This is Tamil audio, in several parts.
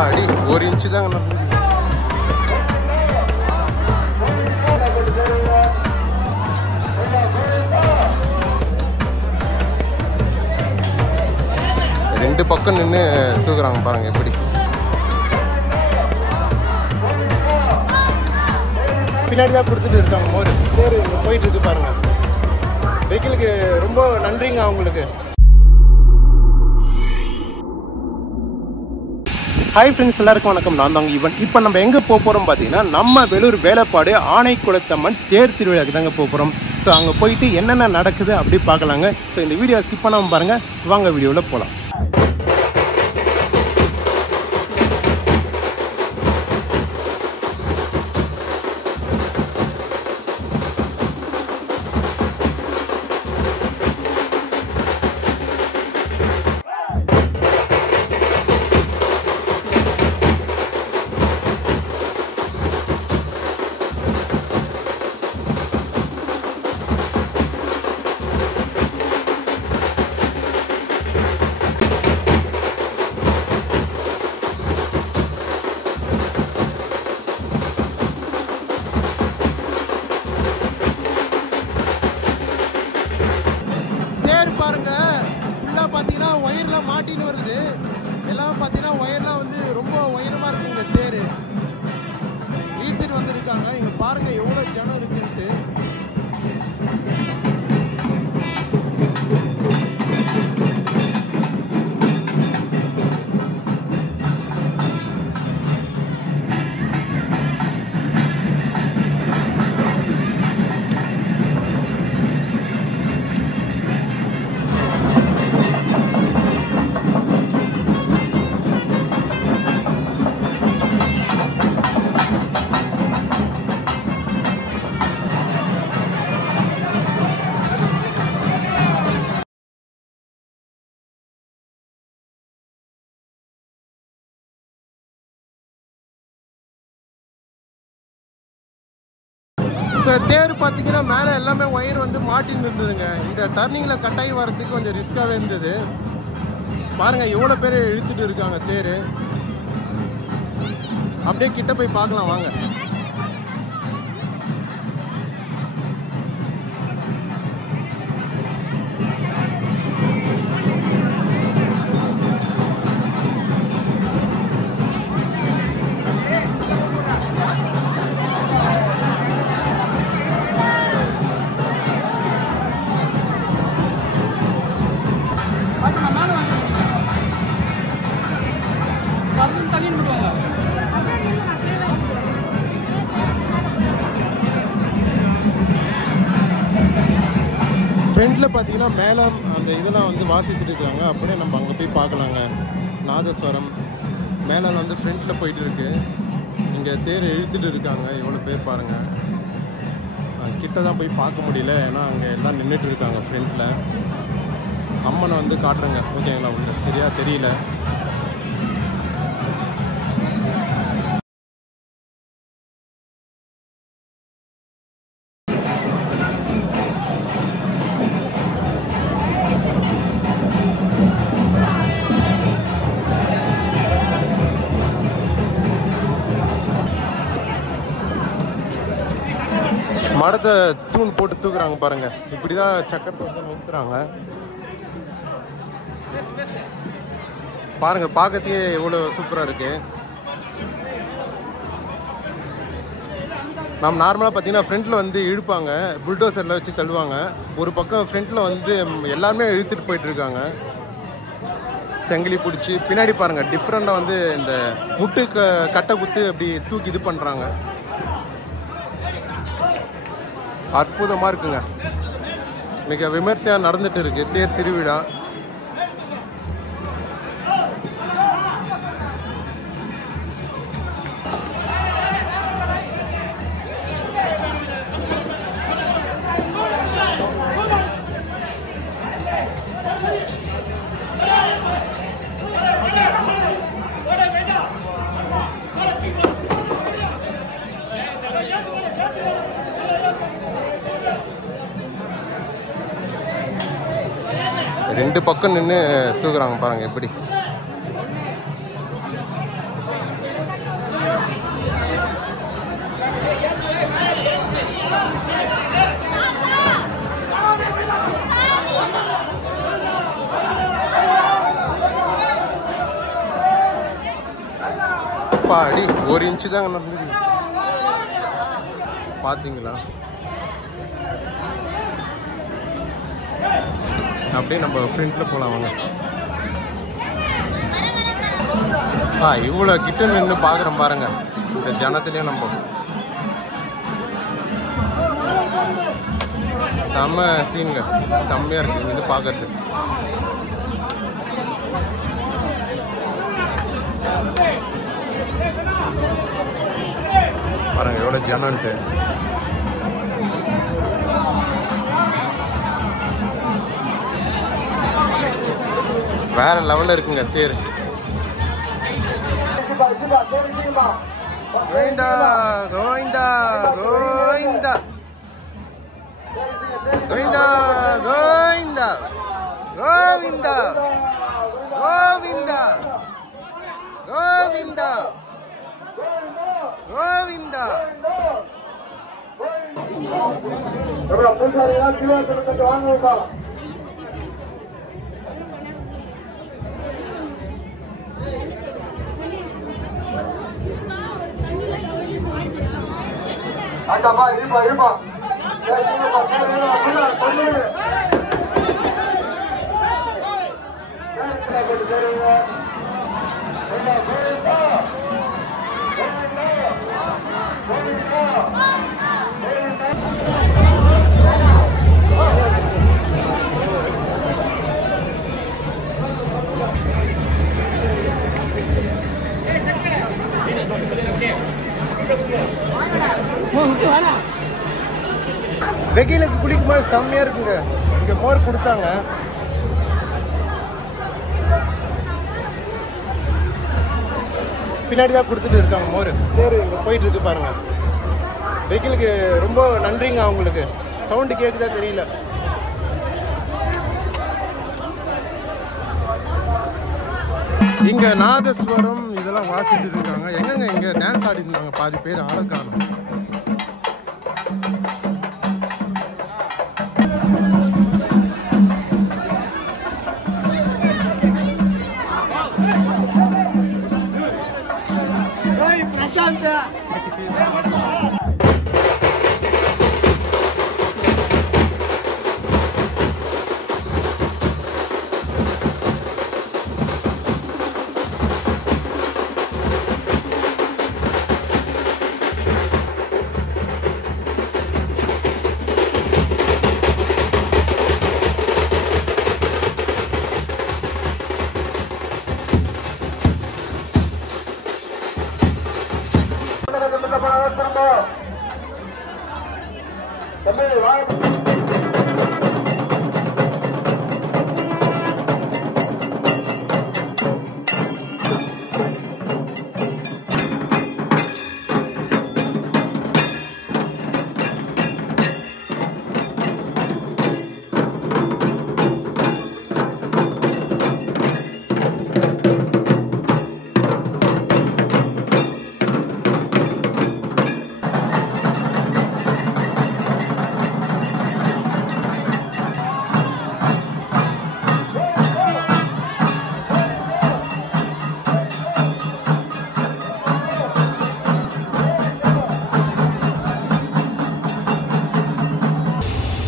அடி 1 இன்ச்சு தாங்க. ரெண்டு பக்கம் நின்று தூக்குறாங்க பாருங்க எப்படி. பின்னாடி தான் கொடுத்துட்டு இருக்காங்க மோர். சரி போயிட்டு இருக்கு பாருங்க. வெஹிக்கிளுக்கு ரொம்ப நன்றிங்க அவங்களுக்கு. ஹாய் ஃப்ரெண்ட்ஸ், எல்லாருக்கும் வணக்கம். நான் தாங்க ஈவன். இப்போ நம்ம எங்கே போக போகிறோம் பார்த்தீங்கன்னா, நம்ம வேலூர் வேலைப்பாடு ஆனைக்குளத்தம்மன் தேர் திருவிழாக்கு தாங்க போக போகிறோம். ஸோ அங்கே போயிட்டு என்னென்ன நடக்குது அப்படி பார்க்கலாங்க. ஸோ இந்த வீடியோ ஸ்கிப் பண்ணாமல் பாருங்கள். வாங்க வீடியோவில் போகலாம். மாட்டின்னு வருது எல்லாம் பார்த்தீங்கன்னா ஒயர்லாம் வந்து ரொம்ப உயரமா இருக்குங்க. தேர் இழுத்துட்டு வந்துருக்காங்க. இங்க பாருங்க எவ்வளோ ஜனம் இருக்குன்ட்டு. ஸோ தேர் பார்த்தீங்கன்னா மேலே எல்லாமே ஒயர் வந்து மாட்டின்னு இருந்ததுங்க. இந்த டர்னிங்கில் கட்டாயி வரதுக்கு கொஞ்சம் ரிஸ்க்காகவே இருந்தது. பாருங்கள் எவ்வளோ பேர் இழுத்துட்டு இருக்காங்க தேர். அப்படியே கிட்ட போய் பார்க்கலாம் வாங்க. ஃப்ரெண்டில் பார்த்தீங்கன்னா மேலே அந்த இதெல்லாம் வந்து வாசிச்சுட்டு இருக்காங்க. அப்படியே நம்ம அங்கே போய் பார்க்கலாங்க. நாதஸ்வரம் மேலே வந்து ஃப்ரெண்டில் போயிட்டு இருக்கு. இங்கே தேர் இழுத்துட்டு இருக்காங்க. எவ்வளோ பேர் பாருங்கள். கிட்ட தான் போய் பார்க்க முடியல, ஏன்னா அங்கே எல்லாம் நின்றுட்டு இருக்காங்க ஃப்ரெண்டில். அம்மனை வந்து காட்டுறேங்க, ஓகேங்களா? உங்களுக்கு சரியாக தெரியல. மரத்தை தூண் போட்டு தூக்குறாங்க பாருங்க. இப்படிதான் சக்கரத்தை வந்து நோக்குறாங்க பாருங்க. பார்க்கறதுக்கே எவ்வளவு சூப்பரா இருக்கு. நம்ம நார்மலாக பார்த்தீங்கன்னா ஃப்ரண்ட்டில் வந்து இழுப்பாங்க, புல்டோசரில் வச்சு தள்ளுவாங்க. ஒரு பக்கம் ஃப்ரண்ட்டில் வந்து எல்லாருமே இழுத்துட்டு போயிட்டு இருக்காங்க. செங்கிலி பிடிச்சி பின்னாடி பாருங்க டிஃப்ரெண்டாக வந்து இந்த முட்டு கட்டை குத்து அப்படி தூக்கி இது பண்ணுறாங்க. அற்புதமாக இருக்குங்க. மிக விமர்சையாக நடந்துட்டு இருக்கு தேர் திருவிழா. ரெண்டு பக்கம் நின்று தூக்குறாங்க பாருங்க எப்படி. அடி 1 இன்ச்சு தாங்க நடந்தது. பார்த்தீங்களா? அப்படியே நம்ம ஃப்ரண்ட்ல போகலாம் வாங்க. இவ்வளோ கிட்ட நின்று பார்க்குறோம் பாருங்க. இந்த ஜனத்துலேயும் நம்ம செம்ம சீனுங்க, செம்மையாக இருக்குது இது பார்க்கறது. பாருங்க எவ்வளோ ஜனன்ட்டு. வேற லெவலில் இருக்குங்க தேர். கோவிந்தா கோவிந்தா கோவிந்தா கோவிந்தா கோவிந்தா கோவிந்தா கோவிந்தா கோவிந்தா கோவிந்தா. வெயிலுக்கு குளிக்கும் போது செம்மையா இருக்குங்க. இங்க மோர் கொடுத்தாங்க. பின்னாடி தான் கொடுத்துட்டு இருக்காங்க மோர். மோர் இங்க போயிட்டு இருக்கு பாருங்க. வெயிலுக்கு ரொம்ப நன்றிங்க அவங்களுக்கு. சவுண்டு கேட்குதா தெரியல. இங்க நாதஸ்வரம் இதெல்லாம் வாசிச்சுட்டு இருக்காங்க. எங்கங்க இங்க டான்ஸ் ஆடிட்டு இருந்தாங்க பாதி பேர், ஆள காணோம்.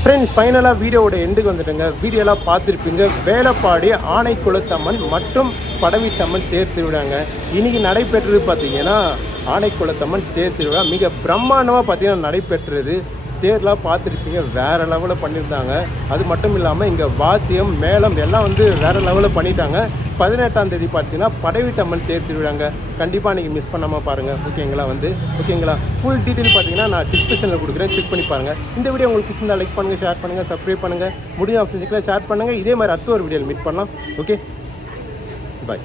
ஃப்ரெண்ட்ஸ், ஃபைனலாக வீடியோவோட எண்டுக்கு வந்துட்டுங்க. வீடியோலாம் பார்த்துருப்பீங்க. வேலப்பாடி ஆனைக்குளத்தம்மன் மற்றும் படவிட்டம்மன் தேர் திருவிழாங்க இன்றைக்கி நடைபெற்றது. பார்த்தீங்கன்னா ஆனைக்குளத்தம்மன் தேர் திருவிழா மிக பிரம்மாண்டமாக பார்த்தீங்கன்னா நடைபெற்றது. தேர்லாம் பார்த்துருப்பீங்க, வேறு லெவலில் பண்ணியிருந்தாங்க. அது மட்டும் இல்லாமல் இங்கே வாத்தியம் மேளம் எல்லாம் வந்து வேறு லெவலில் பண்ணிட்டாங்க. 18ஆம் தேதி பார்த்தீங்கன்னா படவிட்டம்மன் தேர் திருவிழாங்க. கண்டிப்பாக நீங்கள் மிஸ் பண்ணாமல் பாருங்கள். ஓகேங்களா ஃபுல் டீட்டெயில் பார்த்தீங்கன்னா நான் டிஸ்கிரிப்ஷனில் கொடுக்குறேன், செக் பண்ணி பாருங்கள். இந்த வீடியோ உங்களுக்கு பிடிச்சிருந்தா லைக் பண்ணுங்கள், ஷேர் பண்ணுங்கள், சப்ஸ்கிரைப் பண்ணுங்கள், முடிஞ்ச ஆப்ஷன்ஸுக்குலாம் ஷேர் பண்ணுங்கள். இதே மாதிரி அடுத்த ஒரு வீடியோவில் மீட் பண்ணலாம். ஓகே, பாய்.